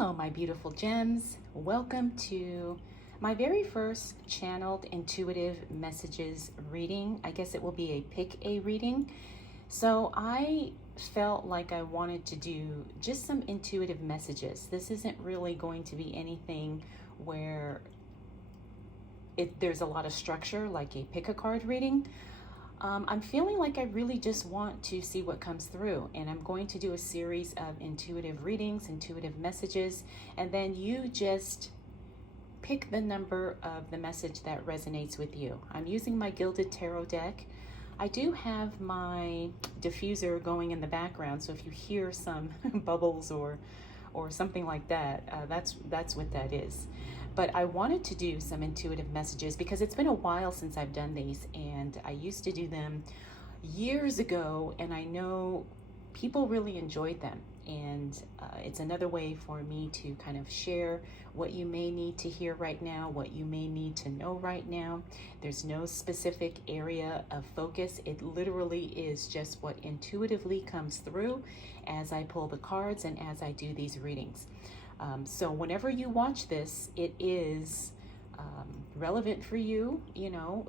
Hello, my beautiful gems. Welcome to my very first channeled intuitive messages reading. I guess it will be a pick a reading. So I felt like I wanted to do just some intuitive messages. This isn't really going to be anything where there's a lot of structure like a pick a card reading. I'm feeling like I really just want to see what comes through, and I'm going to do a series of intuitive readings, intuitive messages, and then you just pick the number of the message that resonates with you. I'm using my Gilded Tarot deck. I do have my diffuser going in the background, so if you hear some bubbles or something like that, that's what that is. But I wanted to do some intuitive messages because it's been a while since I've done these, and I used to do them years ago, and I know people really enjoyed them. And it's another way for me to kind of share what you may need to hear right now, what you may need to know right now. There's no specific area of focus. It literally is just what intuitively comes through as I pull the cards and as I do these readings. So whenever you watch this, it is relevant for you. You know,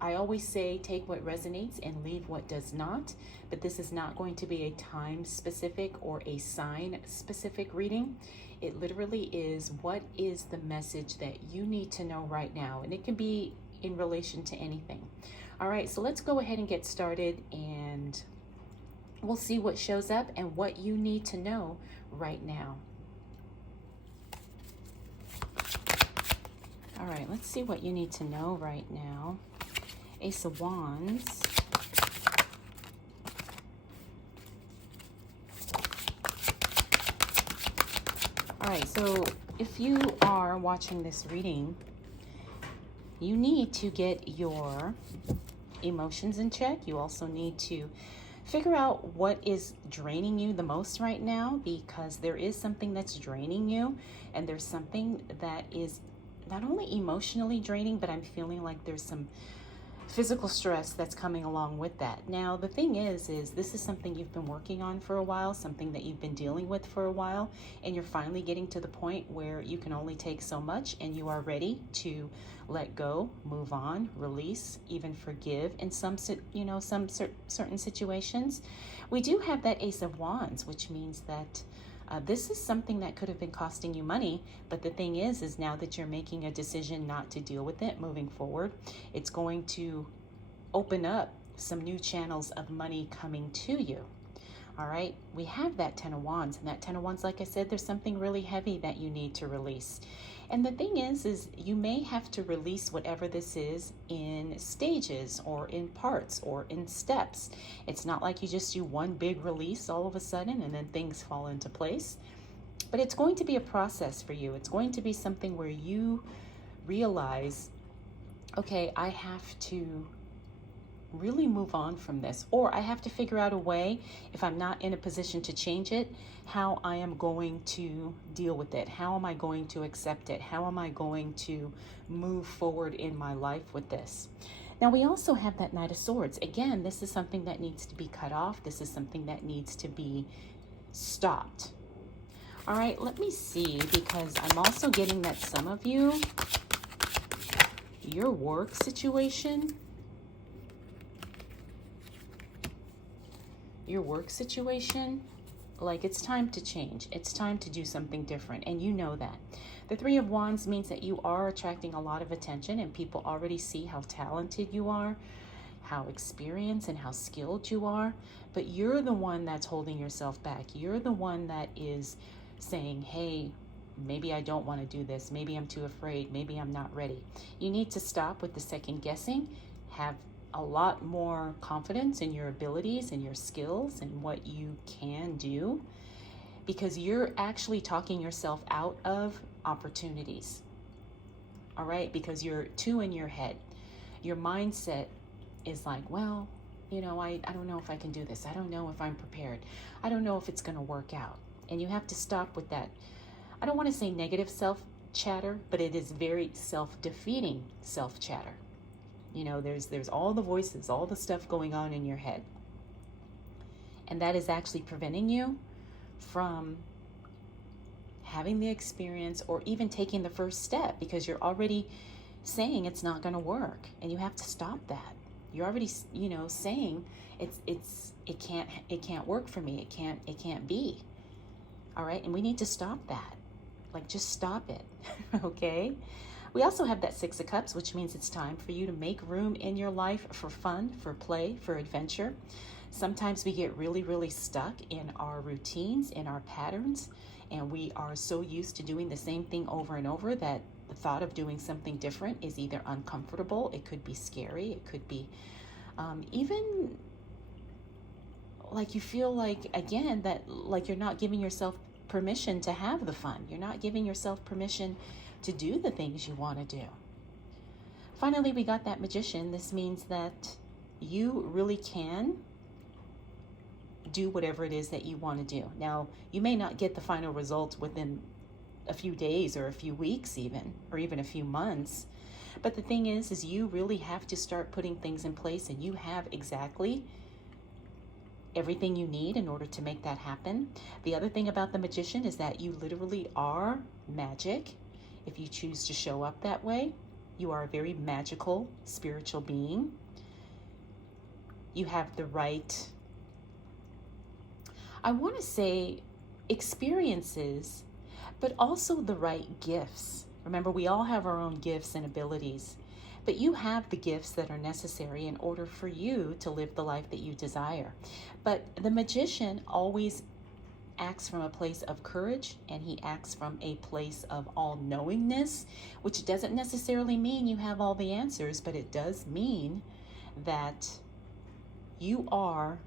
I always say take what resonates and leave what does not, but this is not going to be a time specific or a sign specific reading. It literally is what is the message that you need to know right now, and it can be in relation to anything. All right, so let's go ahead and get started, and we'll see what shows up and what you need to know right now. All right, let's see what you need to know right now. Ace of Wands. All right, so if you are watching this reading, you need to get your emotions in check. You also need to figure out what is draining you the most right now, because there is something that's draining you, and there's something that is not only emotionally draining, but I'm feeling like there's some physical stress that's coming along with that. Now, the thing is this is something you've been working on for a while, something that you've been dealing with for a while, and you're finally getting to the point where you can only take so much, and you are ready to let go, move on, release, even forgive in some certain situations. We do have that Ace of Wands, which means that this is something that could have been costing you money, but the thing is now that you're making a decision not to deal with it moving forward, it's going to open up some new channels of money coming to you. All right, we have that Ten of Wands, and that Ten of Wands, like I said, there's something really heavy that you need to release. And the thing is you may have to release whatever this is in stages or in parts or in steps. It's not like you just do one big release all of a sudden and then things fall into place. But it's going to be a process for you. It's going to be something where you realize, okay, I have to really move on from this, or I have to figure out a way, if I'm not in a position to change it, how I am going to deal with it. How am I going to accept it? How am I going to move forward in my life with this? Now, we also have that Knight of Swords. Again, this is something that needs to be cut off. This is something that needs to be stopped. All right, let me see, because I'm also getting that some of you, your work situation, like it's time to change. It's time to do something different, and you know that. The Three of Wands means that you are attracting a lot of attention, and people already see how talented you are, how experienced and how skilled you are, but you're the one that's holding yourself back. You're the one that is saying, hey, maybe I don't want to do this. Maybe I'm too afraid. Maybe I'm not ready. You need to stop with the second guessing. Have a lot more confidence in your abilities and your skills and what you can do, because you're actually talking yourself out of opportunities. All right, because you're too in your head. Your mindset is like, well, you know, I don't know if I can do this. I don't know if I'm prepared. I don't know if it's going to work out. And you have to stop with that. I don't want to say negative self-chatter, but it is very self-defeating self-chatter. You know, there's all the voices, all the stuff going on in your head. And that is actually preventing you from having the experience, or even taking the first step, because you're already saying it's not going to work, and you have to stop that. You're already, saying it can't work for me. It can't be. All right. And we need to stop that. Like, just stop it. Okay. We also have that Six of Cups, which means it's time for you to make room in your life for fun, for play, for adventure. Sometimes we get really, really stuck in our routines, in our patterns, and we are so used to doing the same thing over and over that the thought of doing something different is either uncomfortable, it could be scary, it could be even like you feel like, again, that like you're not giving yourself permission to have the fun. You're not giving yourself permission to do the things you want to do. Finally, we got that Magician. This means that you really can do whatever it is that you want to do. Now, you may not get the final results within a few days or a few weeks even, or even a few months. But the thing is you really have to start putting things in place, and you have exactly everything you need in order to make that happen. The other thing about the Magician is that you literally are magic. If you choose to show up that way, you are a very magical spiritual being. You have the right, I want to say, experiences, but also the right gifts. Remember, we all have our own gifts and abilities, but you have the gifts that are necessary in order for you to live the life that you desire. But the Magician always acts from a place of courage, and he acts from a place of all-knowingness, which doesn't necessarily mean you have all the answers, but it does mean that you are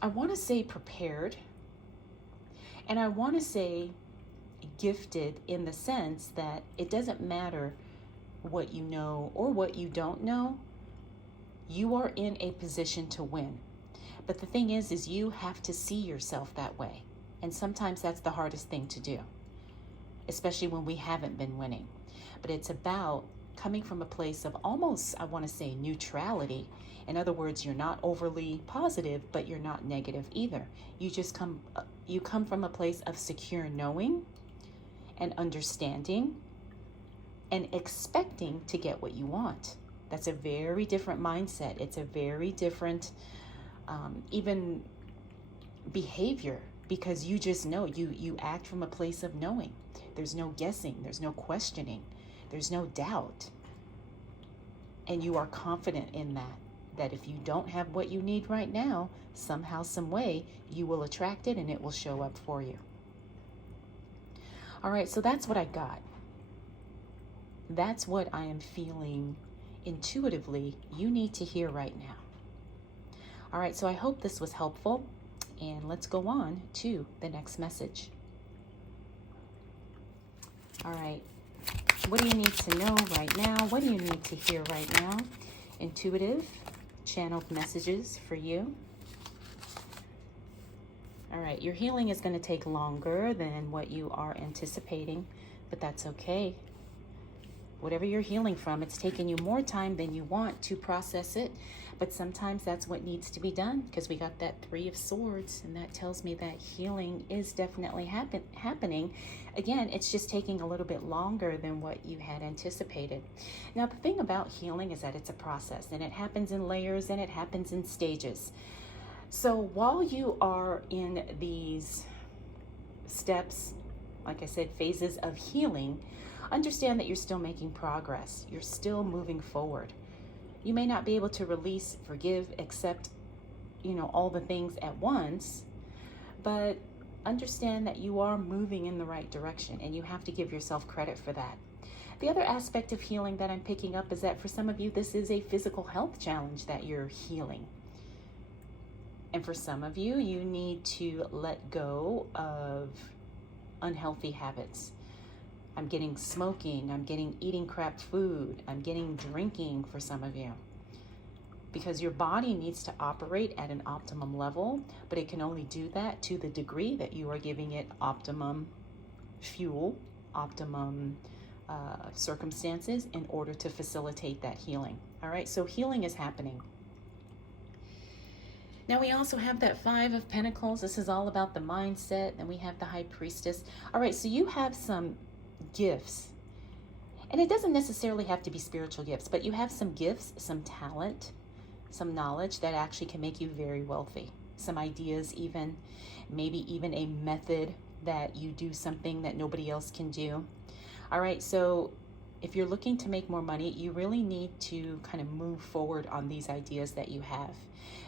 I want to say prepared, and I want to say gifted, in the sense that it doesn't matter what you know or what you don't know. You are in a position to win. But the thing is you have to see yourself that way. And sometimes that's the hardest thing to do, especially when we haven't been winning. But it's about coming from a place of almost, I want to say, neutrality. In other words, you're not overly positive, but you're not negative either. You come from a place of secure knowing and understanding and expecting to get what you want. That's a very different mindset. It's a very different even behavior, because you just know, you act from a place of knowing. There's no guessing, there's no questioning, there's no doubt. And you are confident in that if you don't have what you need right now, somehow, some way, you will attract it and it will show up for you. All right, so that's what I got. That's what I am feeling intuitively you need to hear right now. All right, so I hope this was helpful, and let's go on to the next message. All right, what do you need to know right now? What do you need to hear right now? Intuitive channeled messages for you. All right, your healing is going to take longer than what you are anticipating, but that's okay. Whatever you're healing from, it's taking you more time than you want to process it, but sometimes that's what needs to be done, because we got that Three of Swords, and that tells me that healing is definitely happening. Again, it's just taking a little bit longer than what you had anticipated. Now, the thing about healing is that it's a process, and it happens in layers, and it happens in stages. So while you are in these steps, like I said, phases of healing, understand that you're still making progress. You're still moving forward. You may not be able to release, forgive, accept, all the things at once, but understand that you are moving in the right direction, and you have to give yourself credit for that. The other aspect of healing that I'm picking up is that for some of you, this is a physical health challenge that you're healing. And for some of you, you need to let go of unhealthy habits. I'm getting smoking, I'm getting eating crap food, I'm getting drinking for some of you. Because your body needs to operate at an optimum level, but it can only do that to the degree that you are giving it optimum fuel, optimum circumstances in order to facilitate that healing. All right, so healing is happening. Now we also have that Five of Pentacles. This is all about the mindset. Then we have the High Priestess. All right, so you have some gifts. And it doesn't necessarily have to be spiritual gifts, but you have some gifts, some talent, some knowledge that actually can make you very wealthy. Some ideas even, maybe even a method that you do something that nobody else can do. All right, so if you're looking to make more money, you really need to kind of move forward on these ideas that you have.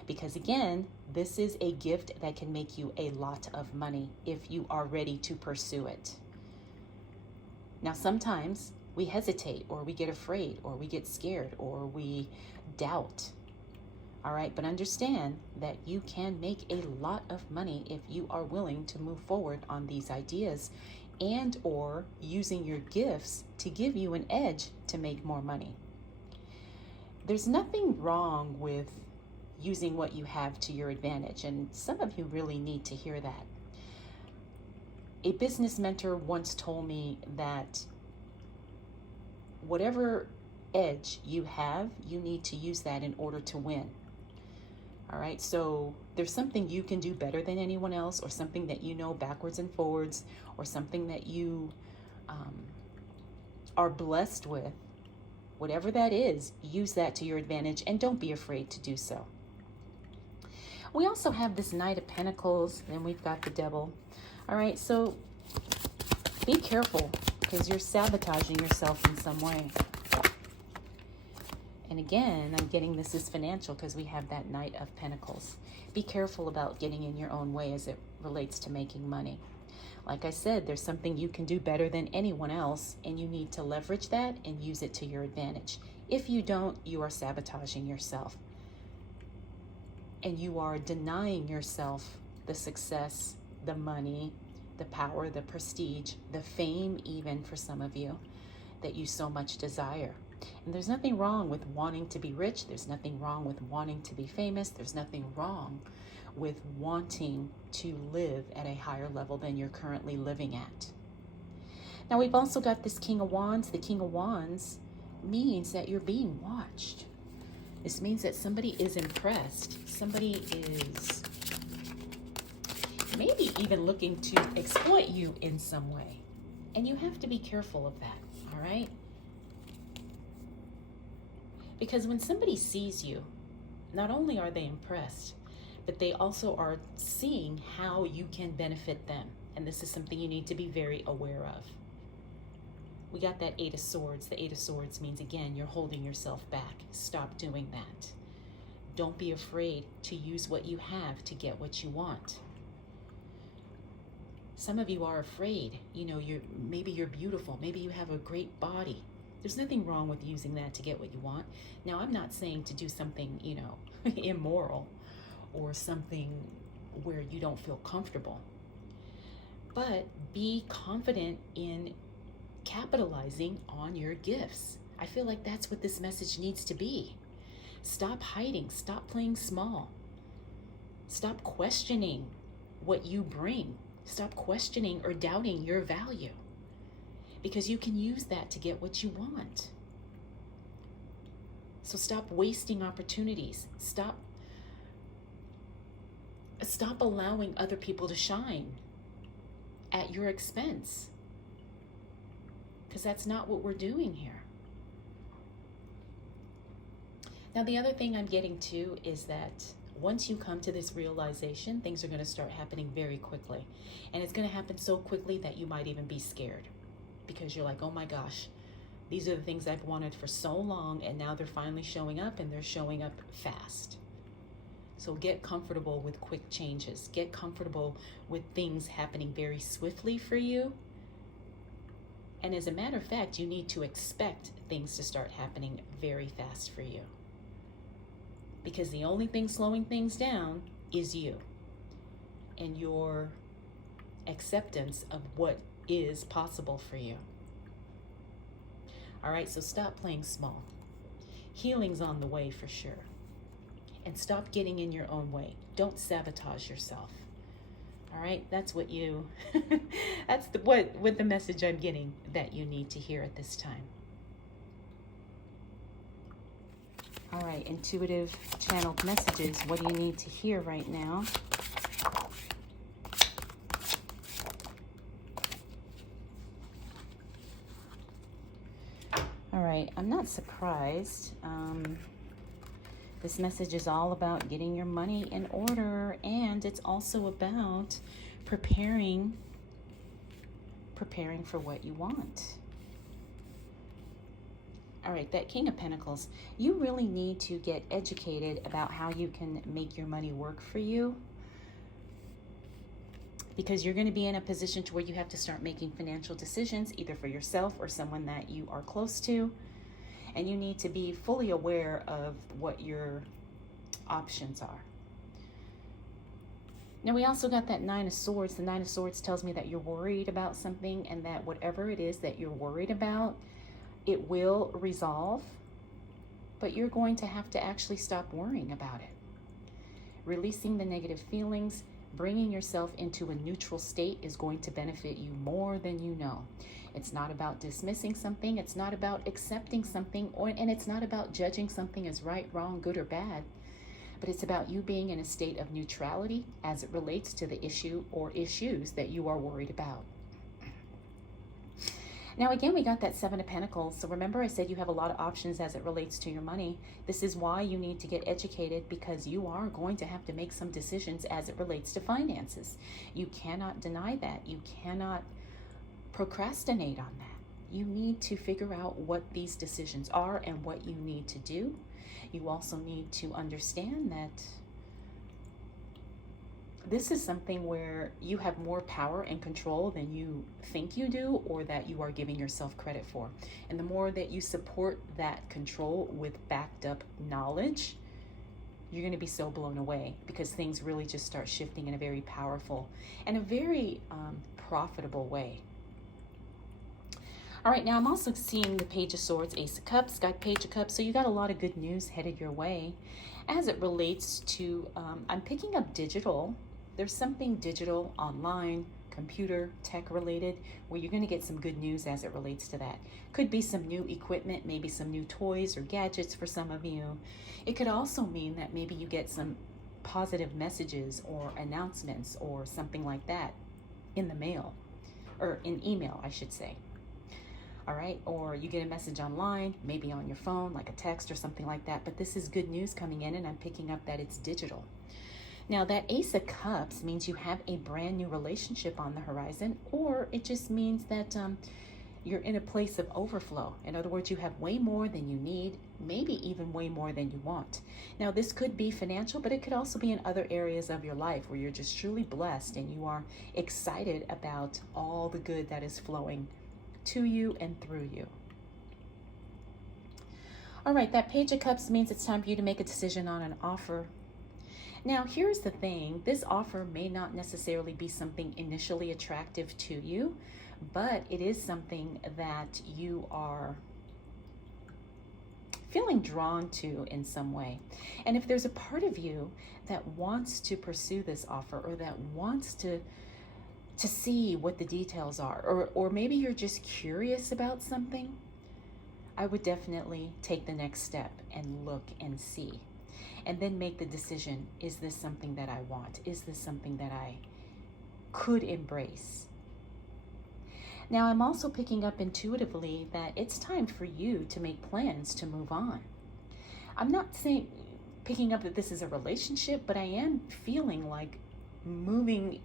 Because again, this is a gift that can make you a lot of money if you are ready to pursue it. Now, sometimes we hesitate, or we get afraid, or we get scared, or we doubt. All right, but understand that you can make a lot of money if you are willing to move forward on these ideas, and or using your gifts to give you an edge to make more money. There's nothing wrong with using what you have to your advantage, and some of you really need to hear that. A business mentor once told me that whatever edge you have, you need to use that in order to win. All right, so there's something you can do better than anyone else, or something that you know backwards and forwards, or something that you are blessed with. Whatever that is, use that to your advantage, and don't be afraid to do so. We also have this Knight of Pentacles, and we've got the Devil. All right, so be careful, because you're sabotaging yourself in some way. And again, I'm getting this is financial because we have that Knight of Pentacles. Be careful about getting in your own way as it relates to making money. Like I said, there's something you can do better than anyone else, and you need to leverage that and use it to your advantage. If you don't, you are sabotaging yourself. And you are denying yourself the success, the money, the power, the prestige, the fame even for some of you that you so much desire. And there's nothing wrong with wanting to be rich. There's nothing wrong with wanting to be famous. There's nothing wrong with wanting to live at a higher level than you're currently living at. Now we've also got this King of Wands. The King of Wands means that you're being watched. This means that somebody is impressed. Somebody is maybe even looking to exploit you in some way. And you have to be careful of that, all right? Because when somebody sees you, not only are they impressed, but they also are seeing how you can benefit them. And this is something you need to be very aware of. We got that Eight of Swords. The Eight of Swords means, again, you're holding yourself back. Stop doing that. Don't be afraid to use what you have to get what you want. Some of you are afraid. You know, maybe you're beautiful. Maybe you have a great body. There's nothing wrong with using that to get what you want. Now, I'm not saying to do something, you know, immoral or something where you don't feel comfortable. But be confident in capitalizing on your gifts. I feel like that's what this message needs to be. Stop hiding. Stop playing small. Stop questioning what you bring. Stop questioning or doubting your value, because you can use that to get what you want. So stop wasting opportunities. Stop allowing other people to shine at your expense, because that's not what we're doing here. Now, the other thing I'm getting to is that once you come to this realization, things are going to start happening very quickly. And it's going to happen so quickly that you might even be scared, because you're like, oh my gosh, these are the things I've wanted for so long, and now they're finally showing up, and they're showing up fast. So get comfortable with quick changes. Get comfortable with things happening very swiftly for you. And as a matter of fact, you need to expect things to start happening very fast for you. Because the only thing slowing things down is you and your acceptance of what is possible for you. All right, so stop playing small. Healing's on the way for sure. And stop getting in your own way. Don't sabotage yourself. All right, that's what that's what the message I'm getting that you need to hear at this time. All right, intuitive channeled messages. What do you need to hear right now? All right, I'm not surprised. This message is all about getting your money in order, and it's also about preparing for what you want. All right, that King of Pentacles, you really need to get educated about how you can make your money work for you, because you're going to be in a position to where you have to start making financial decisions, either for yourself or someone that you are close to. And you need to be fully aware of what your options are. Now, we also got that Nine of Swords. The Nine of Swords tells me that you're worried about something, and that whatever it is that you're worried about, it will resolve, but you're going to have to actually stop worrying about it. Releasing the negative feelings, bringing yourself into a neutral state is going to benefit you more than you know. It's not about dismissing something. It's not about accepting something, and it's not about judging something as right, wrong, good, or bad. But it's about you being in a state of neutrality as it relates to the issue or issues that you are worried about. Now, again, we got that Seven of Pentacles. So remember, I said you have a lot of options as it relates to your money. This is why you need to get educated, because you are going to have to make some decisions as it relates to finances. You cannot deny that. You cannot procrastinate on that. You need to figure out what these decisions are and what you need to do. You also need to understand that this is something where you have more power and control than you think you do, or that you are giving yourself credit for. And the more that you support that control with backed up knowledge, you're going to be so blown away, because things really just start shifting in a very powerful and a very profitable way. All right, now I'm also seeing the Page of Swords, Ace of Cups, got Page of Cups. So you got a lot of good news headed your way as it relates to, I'm picking up digital. There's something digital, online, computer, tech related, where you're going to get some good news as it relates to that. Could be some new equipment, maybe some new toys or gadgets for some of you. It could also mean that maybe you get some positive messages or announcements or something like that in the mail, or in email, I should say. All right, or you get a message online, maybe on your phone, like a text or something like that. But this is good news coming in, and I'm picking up that it's digital. Now, that Ace of Cups means you have a brand new relationship on the horizon, or it just means that you're in a place of overflow. In other words, you have way more than you need, maybe even way more than you want. Now, this could be financial, but it could also be in other areas of your life where you're just truly blessed and you are excited about all the good that is flowing to you and through you. All right, that Page of Cups means it's time for you to make a decision on an offer. Now, here's the thing. This offer may not necessarily be something initially attractive to you, but it is something that you are feeling drawn to in some way. And if there's a part of you that wants to pursue this offer, or that wants to see what the details are, or maybe you're just curious about something, I would definitely take the next step and look and see, and then make the decision. Is this something that I want? Is this something that I could embrace? Now, I'm also picking up intuitively that it's time for you to make plans to move on. I'm not picking up that this is a relationship, but I am feeling like moving,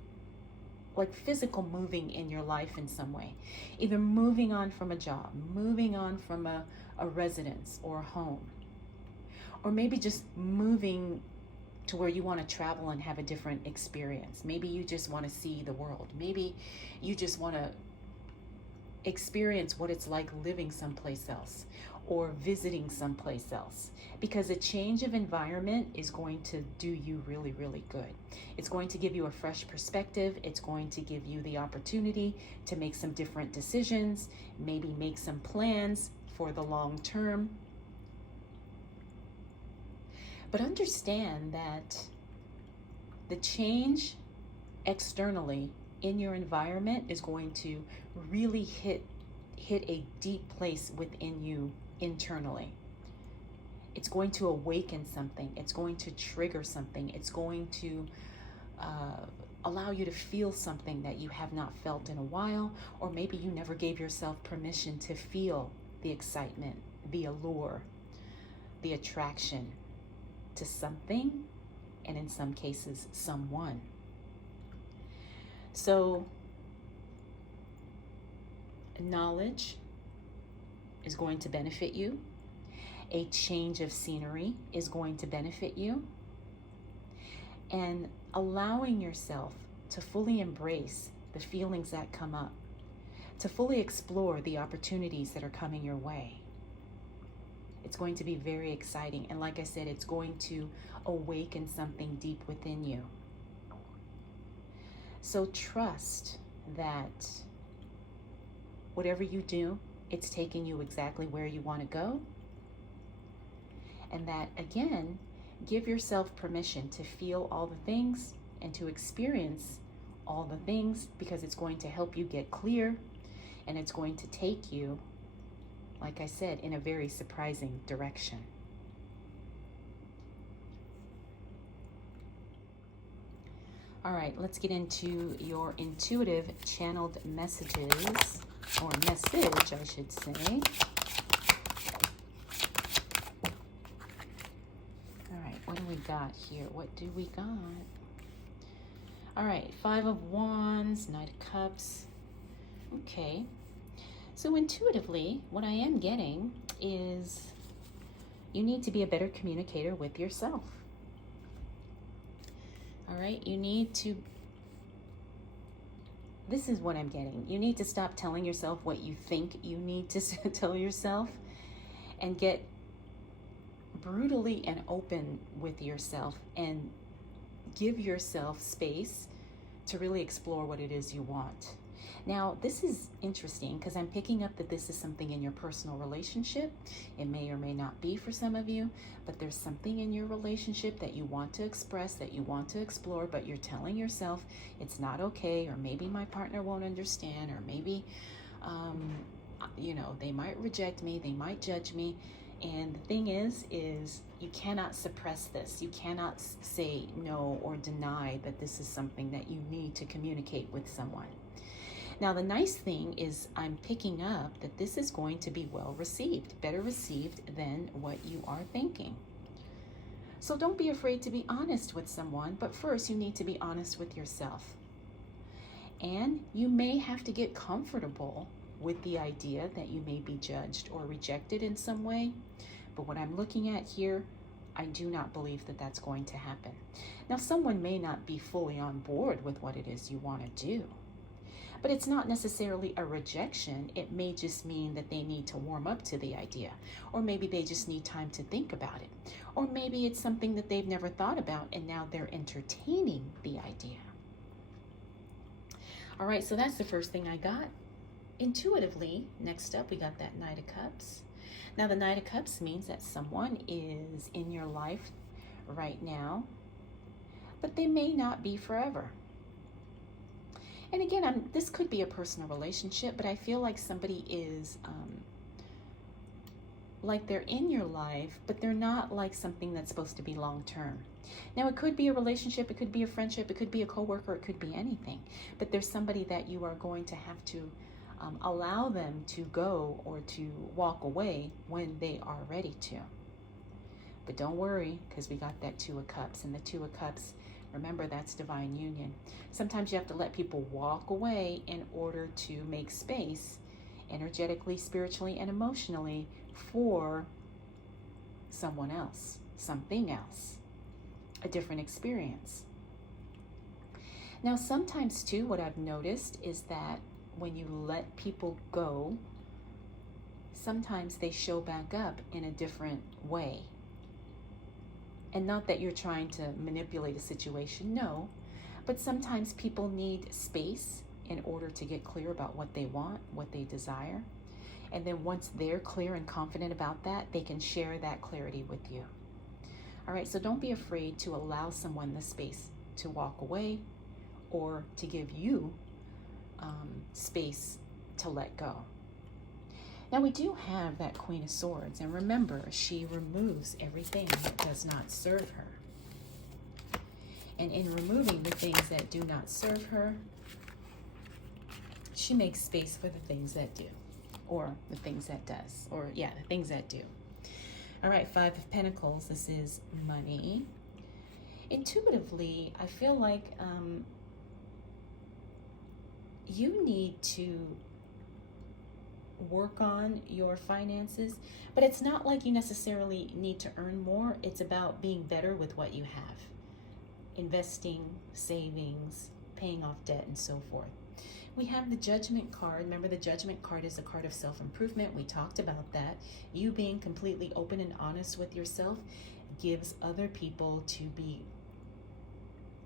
like physical moving in your life in some way. Either moving on from a job, moving on from a residence or a home, or maybe just moving to where you want to travel and have a different experience. Maybe you just want to see the world. Maybe you just want to experience what it's like living someplace else or visiting someplace else, because a change of environment is going to do you really, really good. It's going to give you a fresh perspective. It's going to give you the opportunity to make some different decisions, maybe make some plans for the long term. But understand that the change externally in your environment is going to really hit a deep place within you internally. It's going to awaken something. It's going to trigger something. It's going to allow you to feel something that you have not felt in a while, or maybe you never gave yourself permission to feel the excitement, the allure, the attraction to something, and in some cases, someone. So, knowledge is going to benefit you. A change of scenery is going to benefit you. And allowing yourself to fully embrace the feelings that come up, to fully explore the opportunities that are coming your way. It's going to be very exciting. And like I said, it's going to awaken something deep within you. So trust that whatever you do, it's taking you exactly where you want to go. And that, again, give yourself permission to feel all the things and to experience all the things, because it's going to help you get clear, and it's going to take you, like I said, in a very surprising direction. All right, let's get into your intuitive channeled messages, or message, I should say. What do we got here? What do we got? All right, 5 of Wands, Knight of Cups. Okay. So intuitively, what I am getting is you need to be a better communicator with yourself. All right, you need to, this is what I'm getting. You need to stop telling yourself what you think you need to tell yourself, and get brutally and open with yourself, and give yourself space to really explore what it is you want. Now, this is interesting because I'm picking up that this is something in your personal relationship. It may or may not be for some of you, but there's something in your relationship that you want to express, that you want to explore, but you're telling yourself it's not okay, or maybe my partner won't understand, or maybe, they might reject me, they might judge me. And the thing is you cannot suppress this. You cannot say no or deny that this is something that you need to communicate with someone. Now, the nice thing is I'm picking up that this is going to be well received, better received than what you are thinking. So don't be afraid to be honest with someone, but first you need to be honest with yourself. And you may have to get comfortable with the idea that you may be judged or rejected in some way. But what I'm looking at here, I do not believe that that's going to happen. Now, someone may not be fully on board with what it is you want to do, but it's not necessarily a rejection. It may just mean that they need to warm up to the idea, or maybe they just need time to think about it, or maybe it's something that they've never thought about and now they're entertaining the idea. All right, so that's the first thing I got. Intuitively, next up, we got that Knight of Cups. Now, the Knight of Cups means that someone is in your life right now, but they may not be forever. And again, this could be a personal relationship, but I feel like somebody is like they're in your life, but they're not like something that's supposed to be long-term. Now, it could be a relationship, it could be a friendship, it could be a coworker, it could be anything, but there's somebody that you are going to have to allow them to go or to walk away when they are ready to. But don't worry, because we got that 2 of Cups, and the 2 of Cups, remember, that's divine union. Sometimes you have to let people walk away in order to make space energetically, spiritually, and emotionally for someone else, something else, a different experience. Now, sometimes too, what I've noticed is that when you let people go, sometimes they show back up in a different way. And not that you're trying to manipulate a situation, no, but sometimes people need space in order to get clear about what they want, what they desire. And then once they're clear and confident about that, they can share that clarity with you. All right, so don't be afraid to allow someone the space to walk away, or to give you space to let go. Now we do have that Queen of Swords, and remember, she removes everything that does not serve her. And in removing the things that do not serve her, she makes space for the things that do, or the things that does, or yeah, the things that do. All right, Five of Pentacles, this is money. Intuitively, I feel like you need to work on your finances, but it's not like you necessarily need to earn more. It's about being better with what you have. Investing, savings, paying off debt, and so forth. We have the Judgment card. Remember, the Judgment card is a card of self-improvement. We talked about that. You being completely open and honest with yourself gives other people to be,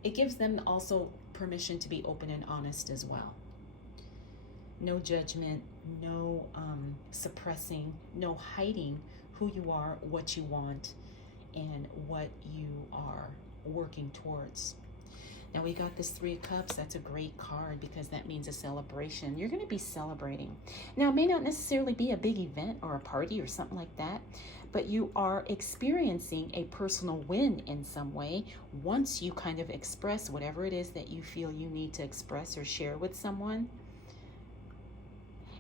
it gives them also permission to be open and honest as well. No judgment, no suppressing, no hiding who you are, what you want, and what you are working towards. Now we got this Three of Cups. That's a great card because that means a celebration. You're going to be celebrating. Now it may not necessarily be a big event or a party or something like that, but you are experiencing a personal win in some way once you kind of express whatever it is that you feel you need to express or share with someone.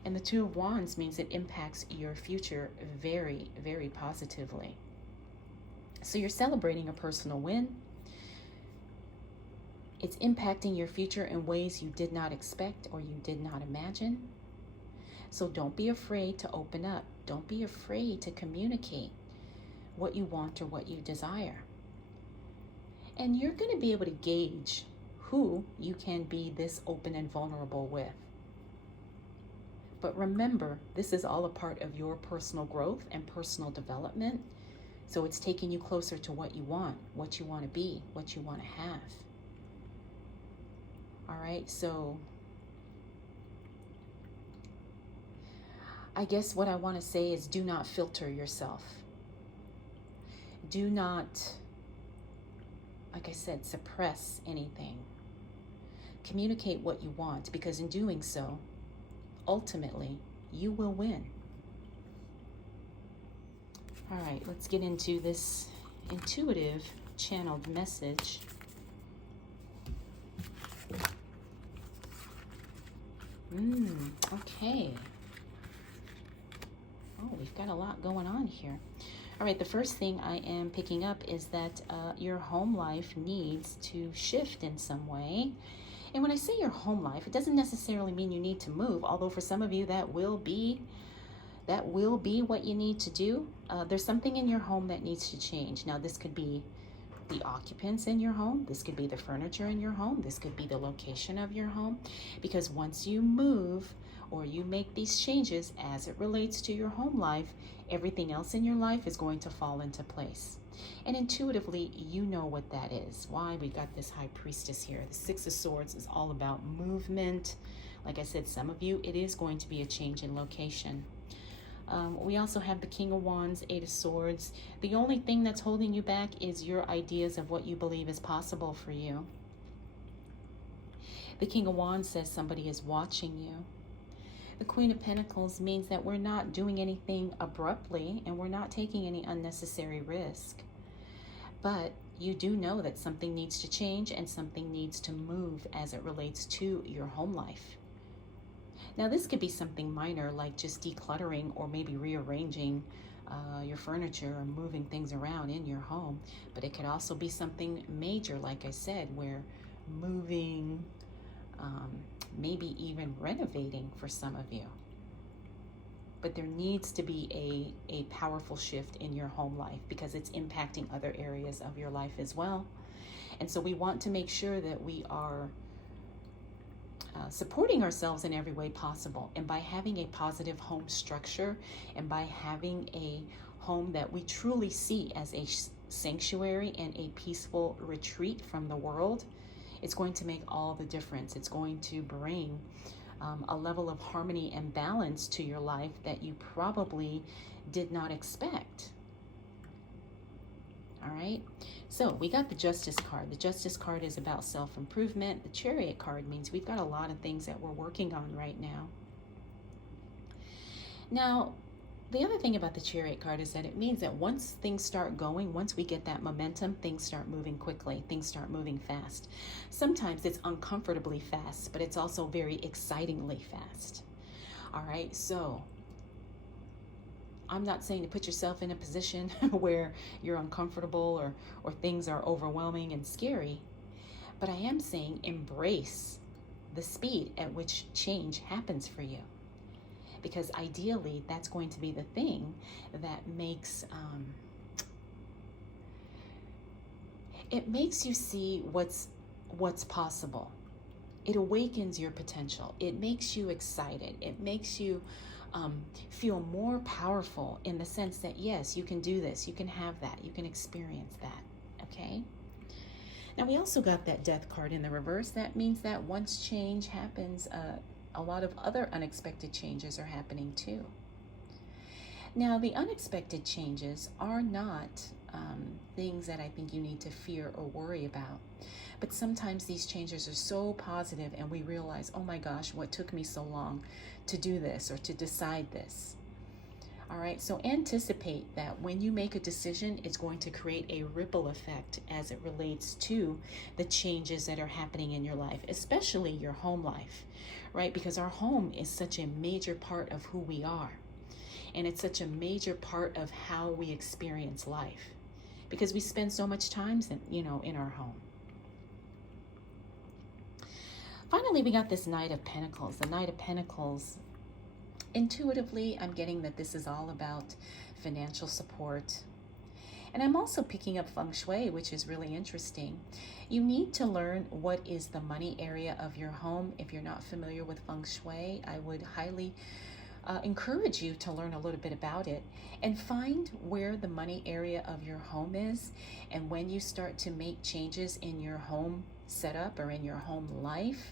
And the Two of Wands means it impacts your future very, very positively. So you're celebrating a personal win. It's impacting your future in ways you did not expect or you did not imagine. So don't be afraid to open up. Don't be afraid to communicate what you want or what you desire. And you're going to be able to gauge who you can be this open and vulnerable with. But remember, this is all a part of your personal growth and personal development. So it's taking you closer to what you want to be, what you want to have. All right, so I guess what I want to say is do not filter yourself. Do not, like I said, suppress anything. Communicate what you want, because in doing so, ultimately, you will win. All right, let's get into this intuitive channeled message. Okay. Oh, we've got a lot going on here. All right, the first thing I am picking up is that your home life needs to shift in some way. And when I say your home life, it doesn't necessarily mean you need to move, although for some of you that will be what you need to do. There's something in your home that needs to change. Now, this could be the occupants in your home. This could be the furniture in your home. This could be the location of your home. Because once you move or you make these changes as it relates to your home life, everything else in your life is going to fall into place. And intuitively, you know what that is. Why? We got this High Priestess here. The Six of Swords is all about movement. Like I said, some of you, it is going to be a change in location. We also have the King of Wands, Eight of Swords. The only thing that's holding you back is your ideas of what you believe is possible for you. The King of Wands says somebody is watching you. The Queen of Pentacles means that we're not doing anything abruptly and we're not taking any unnecessary risk. But you do know that something needs to change and something needs to move as it relates to your home life. Now, this could be something minor like just decluttering or maybe rearranging your furniture or moving things around in your home. But it could also be something major, like I said, where moving, maybe even renovating for some of you. But there needs to be a powerful shift in your home life because it's impacting other areas of your life as well. And so we want to make sure that we are supporting ourselves in every way possible. And by having a positive home structure and by having a home that we truly see as a sanctuary and a peaceful retreat from the world, it's going to make all the difference. It's going to bring a level of harmony and balance to your life that you probably did not expect. All right, so we got the Justice card. The Justice card is about self-improvement. The Chariot card means we've got a lot of things that we're working on right now. Now, the other thing about the Chariot card is that it means that once things start going, once we get that momentum, things start moving quickly, things start moving fast. Sometimes it's uncomfortably fast, but it's also very excitingly fast. All right, so I'm not saying to put yourself in a position where you're uncomfortable or things are overwhelming and scary, but I am saying embrace the speed at which change happens for you. Because ideally, that's going to be the thing that makes it makes you see what's possible. It awakens your potential. It makes you excited. It makes you feel more powerful in the sense that, yes, you can do this, you can have that, you can experience that, okay? Now, we also got that Death card in the reverse. That means that once change happens, a lot of other unexpected changes are happening too. Now, the unexpected changes are not things that I think you need to fear or worry about. But sometimes these changes are so positive and we realize, oh my gosh, what took me so long to do this or to decide this? All right, so anticipate that when you make a decision, it's going to create a ripple effect as it relates to the changes that are happening in your life, especially your home life, right? Because our home is such a major part of who we are. And it's such a major part of how we experience life because we spend so much time, in our home. Finally, we got this Knight of Pentacles. The Knight of Pentacles, intuitively, I'm getting that this is all about financial support. And I'm also picking up feng shui, which is really interesting. You need to learn what is the money area of your home. If you're not familiar with feng shui, I would highly encourage you to learn a little bit about it and find where the money area of your home is. And when you start to make changes in your home setup or in your home life,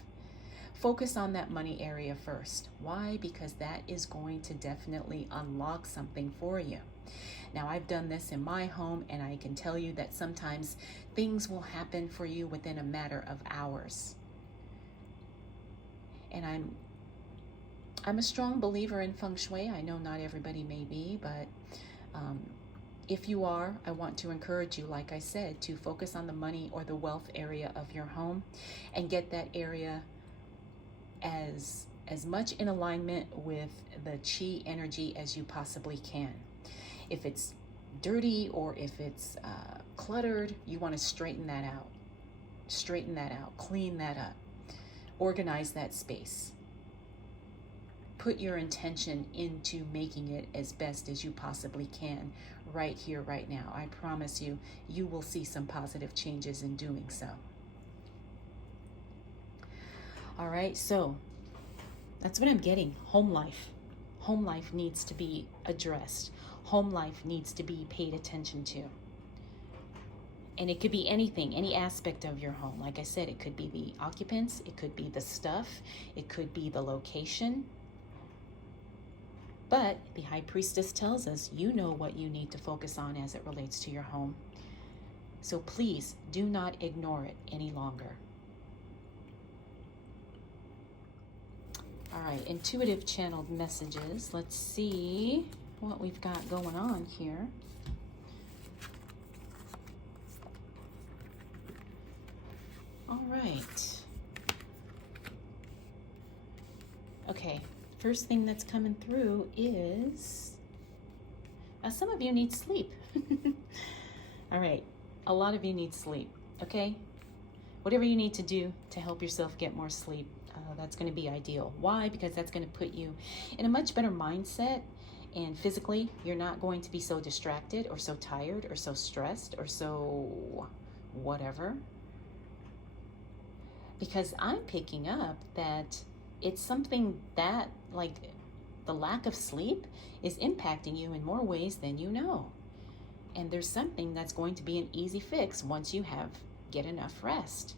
focus on that money area first. Why? Because that is going to definitely unlock something for you. Now, I've done this in my home, and I can tell you that sometimes things will happen for you within a matter of hours. And I'm a strong believer in feng shui. I know not everybody may be, but if you are, I want to encourage you, like I said, to focus on the money or the wealth area of your home and get that area as much in alignment with the chi energy as you possibly can. If it's dirty or if it's cluttered, you want to straighten that out. Straighten that out, clean that up, organize that space. Put your intention into making it as best as you possibly can right here, right now. I promise you, you will see some positive changes in doing so. All right, so that's what I'm getting. Home life. Home life needs to be addressed. Home life needs to be paid attention to. And it could be anything, any aspect of your home. Like I said, it could be the occupants, it could be the stuff, it could be the location. But the High Priestess tells us you know what you need to focus on as it relates to your home. So please do not ignore it any longer. All right, intuitive channeled messages. Let's see what we've got going on here. All right. Okay, first thing that's coming through is some of you need sleep. All right, a lot of you need sleep, okay? Whatever you need to do to help yourself get more sleep, that's going to be ideal. Why? Because that's going to put you in a much better mindset, and physically, you're not going to be so distracted or so tired or so stressed or so whatever. Because I'm picking up that it's something that, like, the lack of sleep is impacting you in more ways than you know. And there's something that's going to be an easy fix once you get enough rest.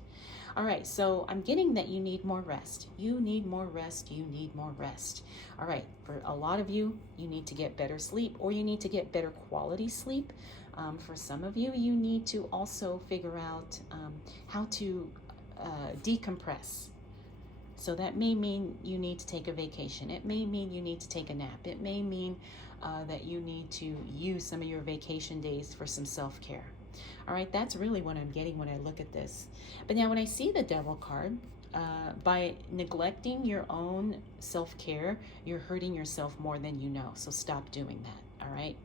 All right, so I'm getting that you need more rest. You need more rest. You need more rest. All right, for a lot of you, you need to get better sleep, or you need to get better quality sleep. For some of you, you need to also figure out how to decompress. So that may mean you need to take a vacation. It may mean you need to take a nap. It may mean that you need to use some of your vacation days for some self-care. All right, that's really what I'm getting when I look at this. But now when I see the Devil card, by neglecting your own self-care, you're hurting yourself more than you know. So stop doing that, all right?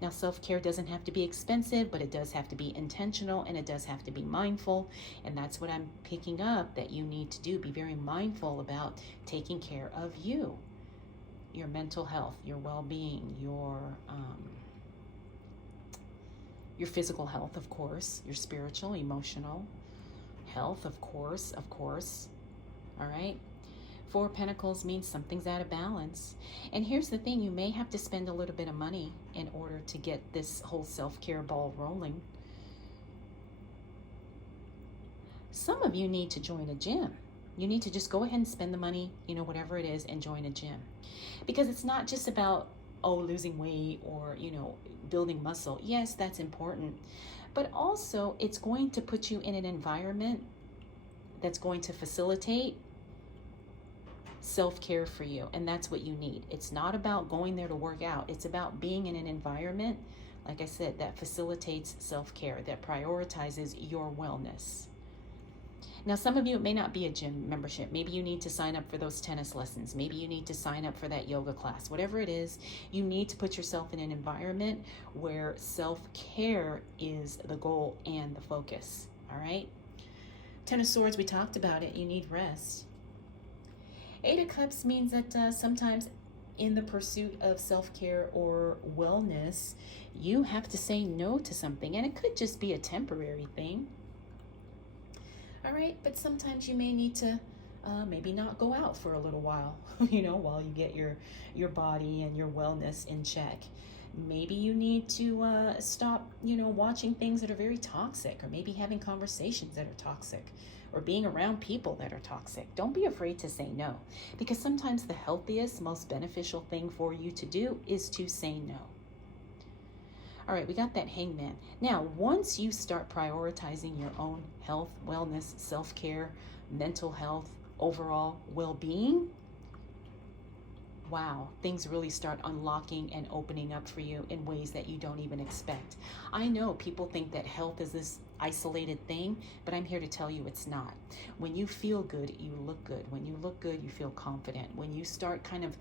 Now, self-care doesn't have to be expensive, but it does have to be intentional, and it does have to be mindful. And that's what I'm picking up that you need to do. Be very mindful about taking care of you, your mental health, your well-being, your physical health, of course, your spiritual, emotional health, of course. All right. 4 of Pentacles means something's out of balance. And here's the thing, you may have to spend a little bit of money in order to get this whole self-care ball rolling. Some of you need to join a gym. You need to just go ahead and spend the money, whatever it is, and join a gym. Because it's not just about, losing weight or, building muscle. Yes, that's important. But also, it's going to put you in an environment that's going to facilitate self-care for you, and that's what you need. It's not about going there to work out. It's about being in an environment, like I said, that facilitates self-care, that prioritizes your wellness. Now, some of you, it may not be a gym membership. Maybe you need to sign up for those tennis lessons. Maybe you need to sign up for that yoga class. Whatever it is, you need to put yourself in an environment where self-care is the goal and the focus, all right? 10 of Swords, we talked about it. You need rest. 8 of Cups means that sometimes in the pursuit of self-care or wellness, you have to say no to something, and it could just be a temporary thing. All right, but sometimes you may need to maybe not go out for a little while, while you get your body and your wellness in check. Maybe you need to stop, watching things that are very toxic, or maybe having conversations that are toxic, or being around people that are toxic. Don't be afraid to say no, because sometimes the healthiest, most beneficial thing for you to do is to say no. All right, we got that Hangman. Now, once you start prioritizing your own health, wellness, self-care, mental health, overall well-being, wow, things really start unlocking and opening up for you in ways that you don't even expect. I know people think that health is this isolated thing, but I'm here to tell you it's not. When you feel good, you look good. When you look good, you feel confident. When you start kind of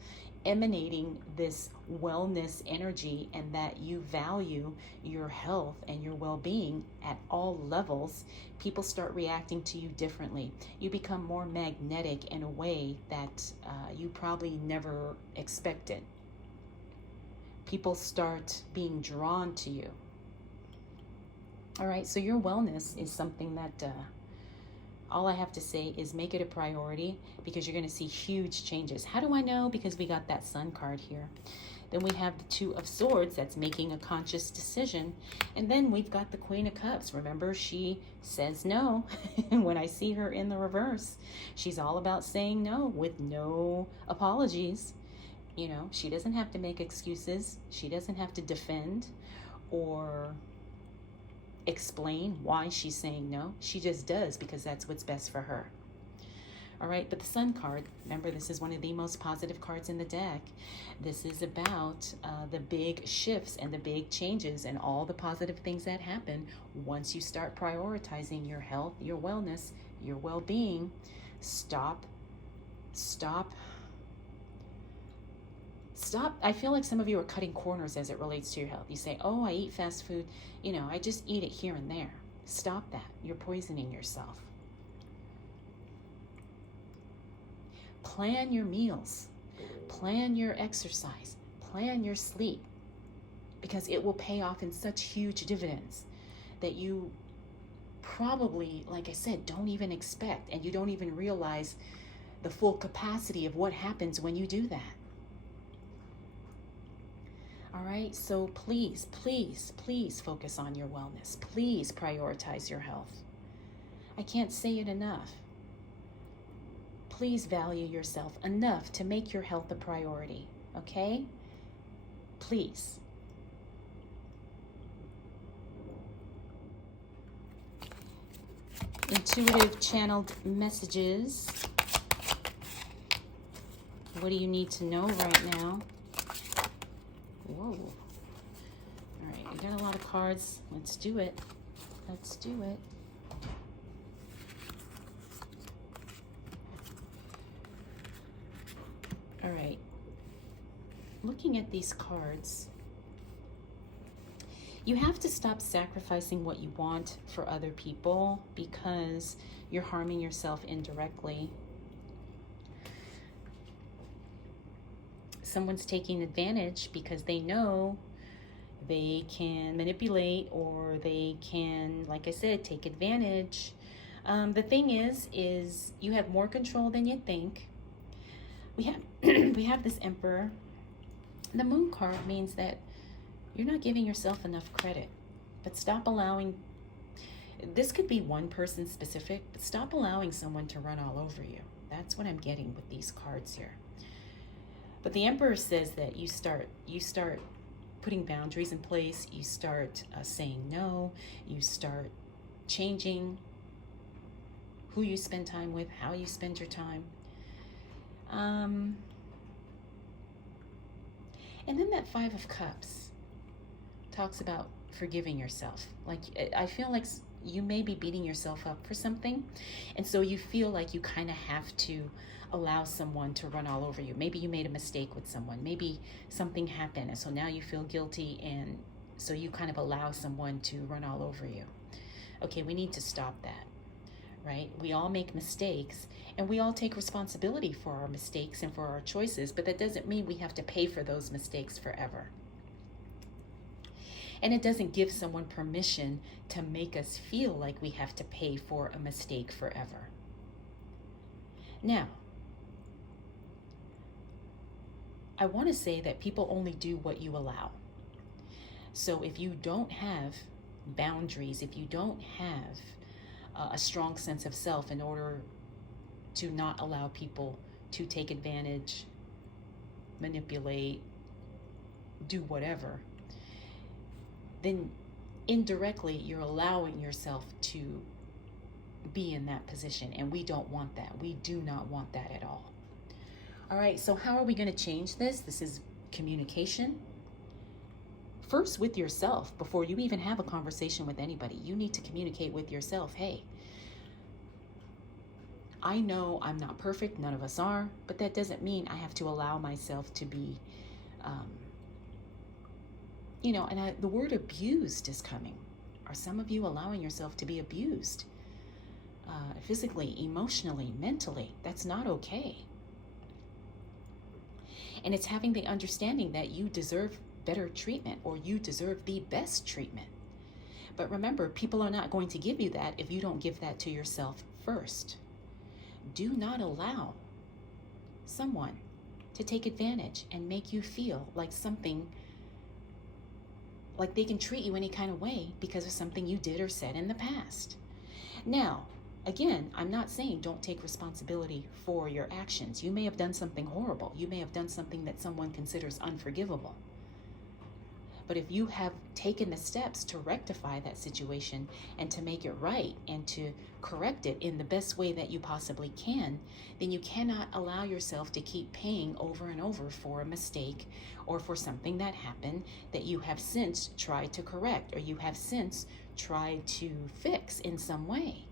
emanating this wellness energy and that you value your health and your well-being at all levels, people start reacting to you differently. You become more magnetic in a way that you probably never expected. People start being drawn to you. All right, so your wellness is something that all I have to say is make it a priority, because you're going to see huge changes. How do I know? Because we got that Sun card here. Then we have the 2 of Swords, that's making a conscious decision. And then we've got the Queen of Cups. Remember, she says no. When I see her in the reverse, she's all about saying no with no apologies. She doesn't have to make excuses. She doesn't have to defend or explain why she's saying no. She just does, because that's what's best for her. All right, but the Sun card, remember, this is one of the most positive cards in the deck. This is about the big shifts and the big changes and all the positive things that happen once you start prioritizing your health, your wellness, your well-being. Stop. I feel like some of you are cutting corners as it relates to your health. You say, I eat fast food. I just eat it here and there. Stop that. You're poisoning yourself. Plan your meals. Plan your exercise. Plan your sleep. Because it will pay off in such huge dividends that you probably, like I said, don't even expect. And you don't even realize the full capacity of what happens when you do that. All right, so please, please, please focus on your wellness. Please prioritize your health. I can't say it enough. Please value yourself enough to make your health a priority, okay? Please. Intuitive channeled messages What do you need to know right now? Whoa. All right, I got a lot of cards. Let's do it. Let's do it. All right. Looking at these cards, you have to stop sacrificing what you want for other people because you're harming yourself indirectly. Someone's taking advantage because they know they can manipulate, or they can, like I said, take advantage. The thing is you have more control than you think. We have we have this Emperor. The Moon card means that you're not giving yourself enough credit. But stop allowing, this could be one person specific, but stop allowing someone to run all over you. That's what I'm getting with these cards here. But the Emperor says that you start putting boundaries in place. You start saying no. You start changing who you spend time with, how you spend your time. And then that Five of Cups talks about forgiving yourself. Like, I feel like you may be beating yourself up for something, and so you feel like you kind of have to allow someone to run all over you. Maybe you made a mistake with someone. Maybe something happened, and so now you feel guilty, and so you kind of allow someone to run all over you. Okay, we need to stop that, right? We all make mistakes, and we all take responsibility for our mistakes and for our choices, but that doesn't mean we have to pay for those mistakes forever. And it doesn't give someone permission to make us feel like we have to pay for a mistake forever. Now, I want to say that people only do what you allow. So if you don't have boundaries, if you don't have a strong sense of self in order to not allow people to take advantage, manipulate, do whatever, then indirectly you're allowing yourself to be in that position, and we don't want that. We do not want that at all. All right, so how are we going to change this? This is communication. First with yourself. Before you even have a conversation with anybody, you need to communicate with yourself. Hey, I know I'm not perfect, none of us are, but that doesn't mean I have to allow myself to be, and the word abused is coming. Are some of you allowing yourself to be abused? Physically, emotionally, mentally? That's not okay. And it's having the understanding that you deserve better treatment, or you deserve the best treatment. But remember, people are not going to give you that if you don't give that to yourself first. Do not allow someone to take advantage and make you feel like something, like they can treat you any kind of way because of something you did or said in the past. Now, again, I'm not saying don't take responsibility for your actions. You may have done something horrible. You may have done something that someone considers unforgivable. But if you have taken the steps to rectify that situation and to make it right and to correct it in the best way that you possibly can, then you cannot allow yourself to keep paying over and over for a mistake or for something that happened that you have since tried to correct, or you have since tried to fix in some way.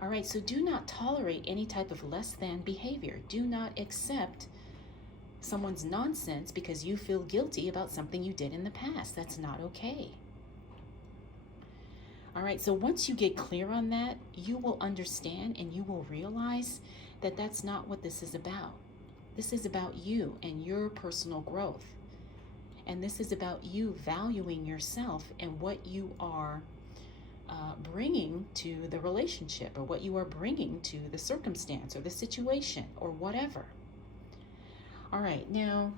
All right, so do not tolerate any type of less than behavior. Do not accept someone's nonsense because you feel guilty about something you did in the past. That's not okay. All right, so once you get clear on that, you will understand and you will realize that that's not what this is about. This is about you and your personal growth. And this is about you valuing yourself and what you are bringing to the relationship, or what you are bringing to the circumstance or the situation or whatever. All right, now,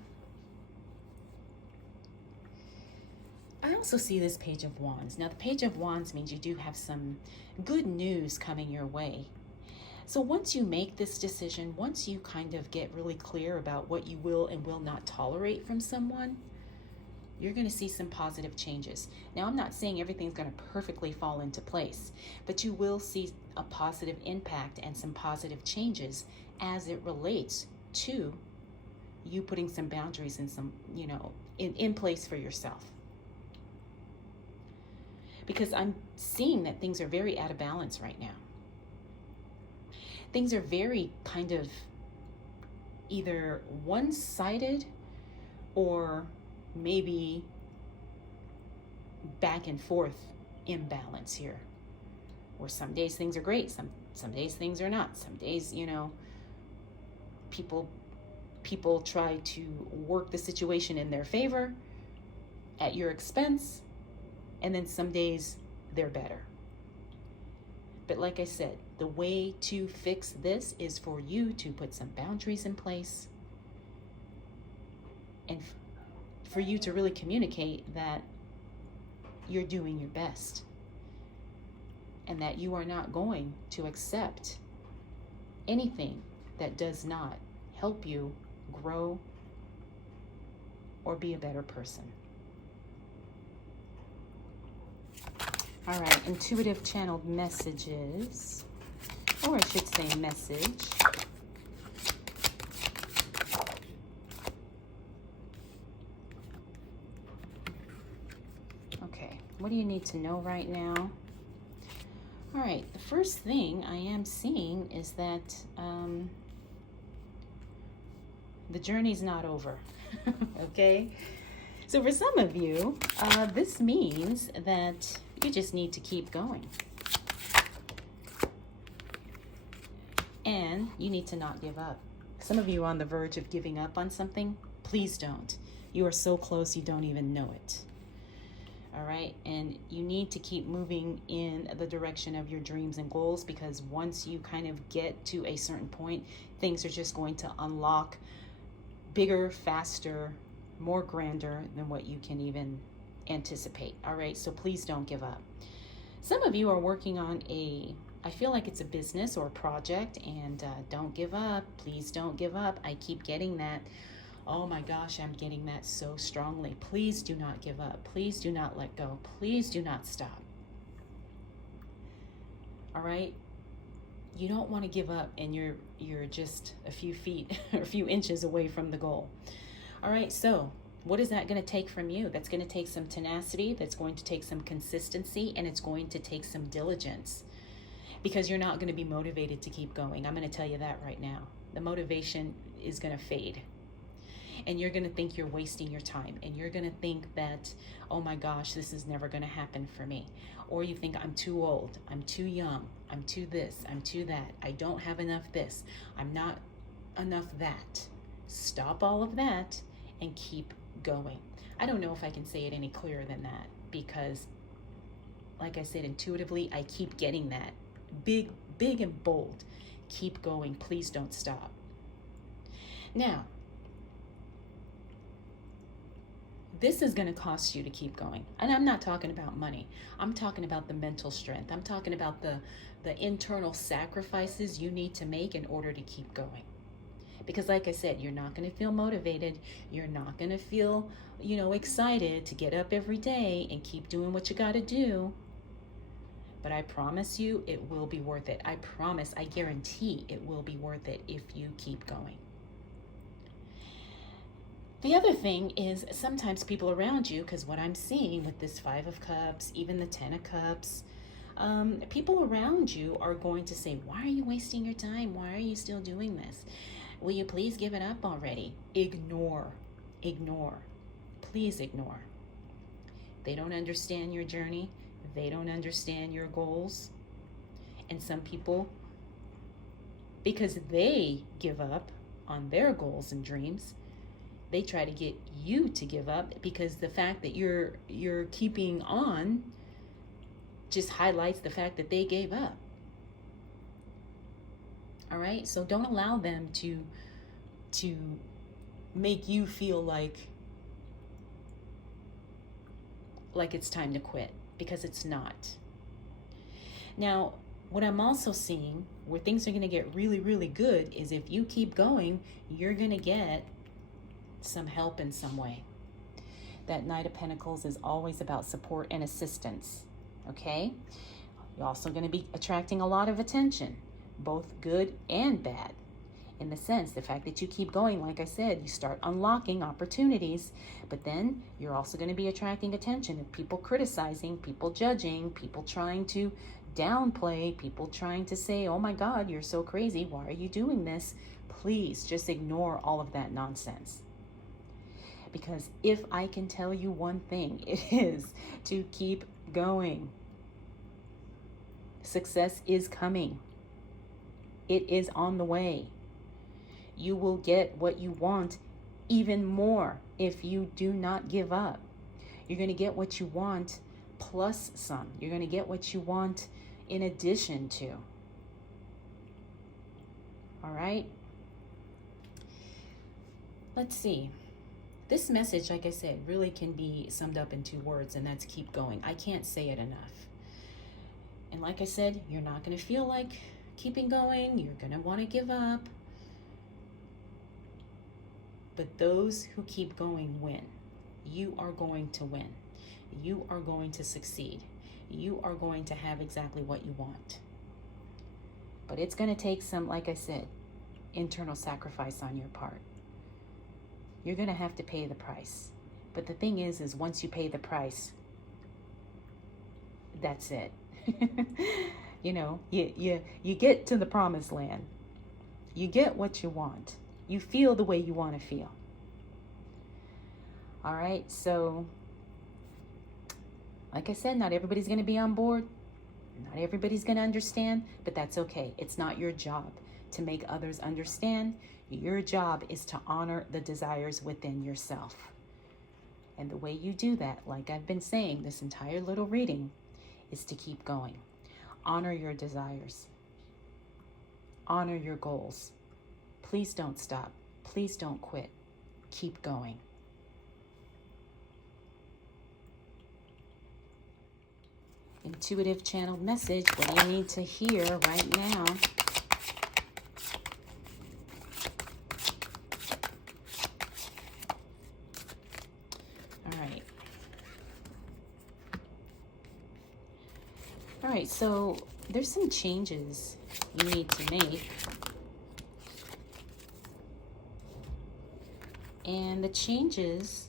I also see this Page of Wands. Now, the Page of Wands means you do have some good news coming your way. So once you make this decision, once you kind of get really clear about what you will and will not tolerate from someone, you're going to see some positive changes. Now, I'm not saying everything's going to perfectly fall into place, but you will see a positive impact and some positive changes as it relates to you putting some boundaries and some, in place for yourself. Because I'm seeing that things are very out of balance right now. Things are very kind of either one-sided or maybe back and forth imbalance here, where some days things are great, some days things are not. Some days, people try to work the situation in their favor at your expense, and then some days they're better. But like I said, the way to fix this is for you to put some boundaries in place and for you to really communicate that you're doing your best and that you are not going to accept anything that does not help you grow or be a better person. All right, intuitive channeled messages, or I should say message. Okay, what do you need to know right now? All right, the first thing I am seeing is that the journey's not over, okay? So for some of you, this means that you just need to keep going. And you need to not give up. Some of you are on the verge of giving up on something. Please don't. You are so close you don't even know it. All right? And you need to keep moving in the direction of your dreams and goals, because once you kind of get to a certain point, things are just going to unlock bigger, faster, more grander than what you can even anticipate. All right, so please don't give up. Some of you are working on I feel like it's a business or a project, and don't give up. Please don't give up. I keep getting that. Oh my gosh, I'm getting that so strongly. Please do not give up. Please do not let go. Please do not stop. All right? You don't want to give up and you're just a few feet or a few inches away from the goal. All right, so what is that going to take from you? That's going to take some tenacity, that's going to take some consistency, and it's going to take some diligence, because you're not going to be motivated to keep going. I'm going to tell you that right now. The motivation is going to fade. And you're going to think you're wasting your time. And you're going to think that, oh my gosh, this is never going to happen for me. Or you think, I'm too old, I'm too young, I'm too this, I'm too that, I don't have enough this, I'm not enough that. Stop all of that and keep going. I don't know if I can say it any clearer than that, because like I said, intuitively, I keep getting that. Big and bold. Keep going. Please don't stop. Now, this is going to cost you to keep going. And I'm not talking about money. I'm talking about the mental strength. I'm talking about the internal sacrifices you need to make in order to keep going. Because like I said, you're not going to feel motivated. You're not going to feel, excited to get up every day and keep doing what you got to do. But I promise you, it will be worth it. I promise, I guarantee it will be worth it if you keep going. The other thing is sometimes people around you, because what I'm seeing with this 5 of Cups, even the 10 of Cups, people around you are going to say, why are you wasting your time? Why are you still doing this? Will you please give it up already? Ignore. Please ignore. They don't understand your journey. They don't understand your goals. And some people, because they give up on their goals and dreams, they try to get you to give up, because the fact that you're keeping on just highlights the fact that they gave up. All right? So don't allow them to make you feel like it's time to quit, because it's not. Now, what I'm also seeing where things are going to get really, really good is if you keep going, you're going to get some help in some way. that Knight of Pentacles is always about support and assistance, okay? You're also going to be attracting a lot of attention, both good and bad. In the sense, the fact that you keep going, like I said, you start unlocking opportunities, but then you're also going to be attracting attention of people criticizing, people judging, people trying to downplay, people trying to say, oh my God, you're so crazy. Why are you doing this? Please just ignore all of that nonsense. Because if I can tell you one thing, it is to keep going. Success is coming. It is on the way. You will get what you want even more if you do not give up. You're going to get what you want plus some. You're going to get what you want in addition to. All right? Let's see. This message, like I said, really can be summed up in 2 words, and that's keep going. I can't say it enough. And like I said, you're not going to feel like keeping going. You're going to want to give up. But those who keep going win. You are going to win. You are going to succeed. You are going to have exactly what you want. But it's going to take some, like I said, internal sacrifice on your part. You're going to have to pay the price. But the thing is once you pay the price, that's it. You know, you get to the promised land. You get what you want. You feel the way you want to feel. All right, so like I said, not everybody's going to be on board. Not everybody's going to understand, but that's okay. It's not your job to make others understand. Your job is to honor the desires within yourself. And the way you do that, like I've been saying this entire little reading, is to keep going. Honor your desires. Honor your goals. Please don't stop. Please don't quit. Keep going. Intuitive channeled message. What do you need to hear right now? All right. All right, so there's some changes you need to make. And the changes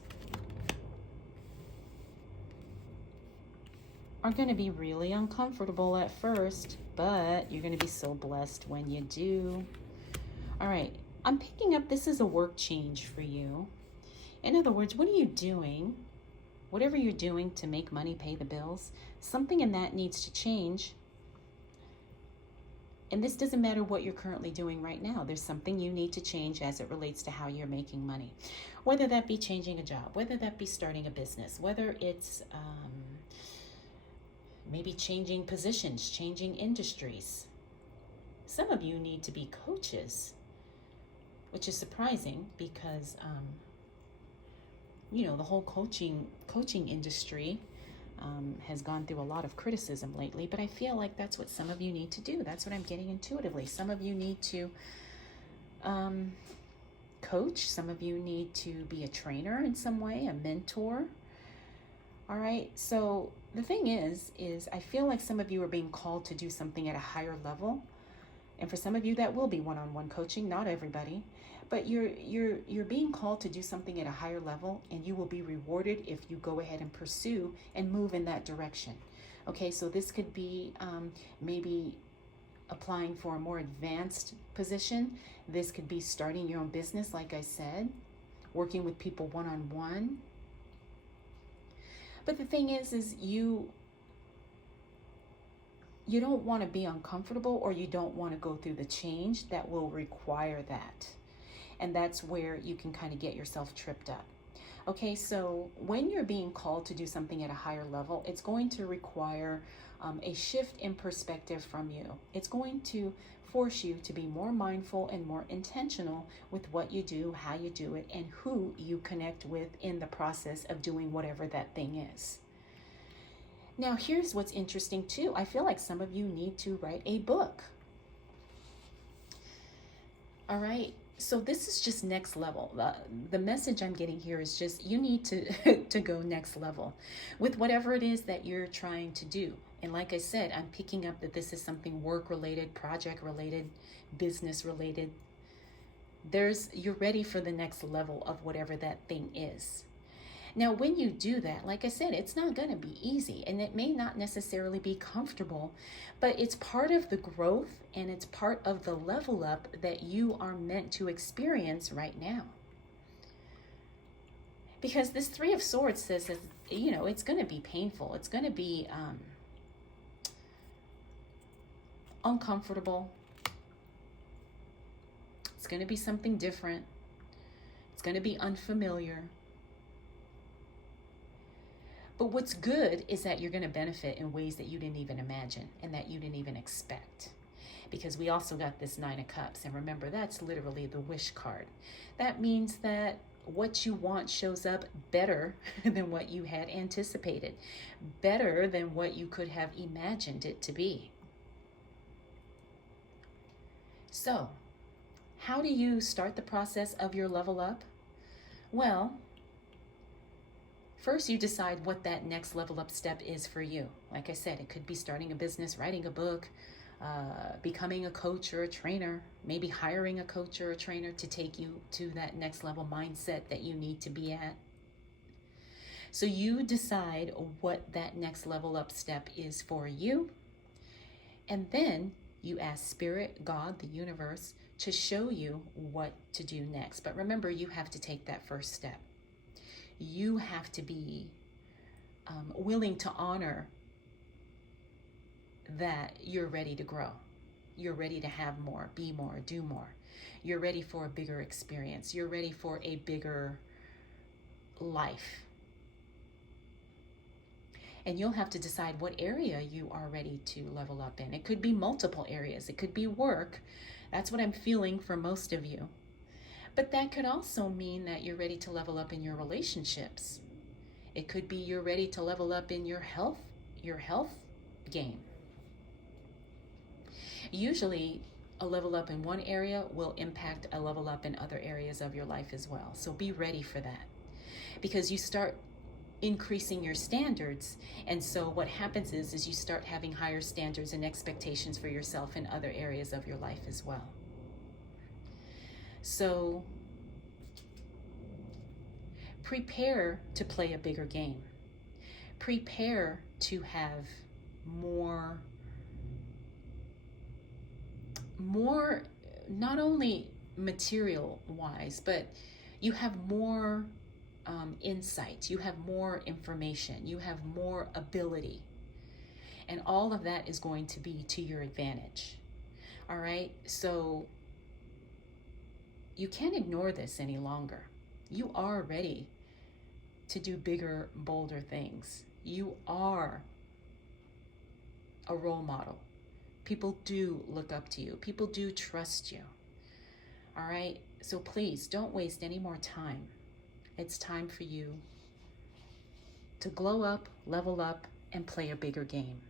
are going to be really uncomfortable at first, but you're going to be so blessed when you do. All right, I'm picking up this is a work change for you. In other words, what are you doing? Whatever you're doing to make money, pay the bills, something in that needs to change. And this doesn't matter what you're currently doing right now. There's something you need to change as it relates to how you're making money. Whether that be changing a job, whether that be starting a business, whether it's maybe changing positions, changing industries. Some of you need to be coaches, which is surprising because, you know, the whole coaching industry has gone through a lot of criticism lately, but I feel like that's what some of you need to do. That's what I'm getting intuitively. Some of you need to coach. Some of you need to be a trainer in some way, a mentor. All right. So the thing is I feel like some of you are being called to do something at a higher level. And for some of you, that will be one-on-one coaching, not everybody. But you're being called to do something at a higher level, and you will be rewarded if you go ahead and pursue and move in that direction. Okay, so this could be maybe applying for a more advanced position. This could be starting your own business, like I said, working with people one-on-one. But the thing is you don't want to be uncomfortable, or you don't want to go through the change that will require that. And that's where you can kind of get yourself tripped up. Okay, so when you're being called to do something at a higher level, it's going to require a shift in perspective from you. It's going to force you to be more mindful and more intentional with what you do, how you do it, and who you connect with in the process of doing whatever that thing is. Now, here's what's interesting too. I feel like some of you need to write a book. All right. So this is just next level. The message I'm getting here is just you need to to go next level with whatever it is that you're trying to do. And like I said, I'm picking up that this is something work related, project related, business related. You're ready for the next level of whatever that thing is. Now, when you do that, like I said, it's not going to be easy and it may not necessarily be comfortable, but it's part of the growth and it's part of the level up that you are meant to experience right now. Because this Three of Swords says that, it's going to be painful. It's going to be uncomfortable. It's going to be something different. It's going to be unfamiliar. But what's good is that you're going to benefit in ways that you didn't even imagine and that you didn't even expect. Because we also got this Nine of Cups. And remember, that's literally the wish card. That means that what you want shows up better than what you had anticipated, better than what you could have imagined it to be. So, how do you start the process of your level up? Well, first, you decide what that next level up step is for you. Like I said, it could be starting a business, writing a book, becoming a coach or a trainer, maybe hiring a coach or a trainer to take you to that next level mindset that you need to be at. So you decide what that next level up step is for you. And then you ask Spirit, God, the universe, to show you what to do next. But remember, you have to take that first step. You have to be willing to honor that you're ready to grow. You're ready to have more, be more, do more. You're ready for a bigger experience. You're ready for a bigger life. And you'll have to decide what area you are ready to level up in. It could be multiple areas. It could be work. That's what I'm feeling for most of you. But that could also mean that you're ready to level up in your relationships. It could be you're ready to level up in your health game. Usually, a level up in one area will impact a level up in other areas of your life as well. So be ready for that. Because you start increasing your standards, and so what happens is you start having higher standards and expectations for yourself in other areas of your life as well. So prepare to play a bigger game. Prepare to have more, not only material wise, but you have more insight, you have more information, you have more ability. And all of that is going to be to your advantage. All right? So you can't ignore this any longer. You are ready to do bigger, bolder things. You are a role model. People do look up to you. People do trust you. All right? So please don't waste any more time. It's time for you to glow up, level up, and play a bigger game.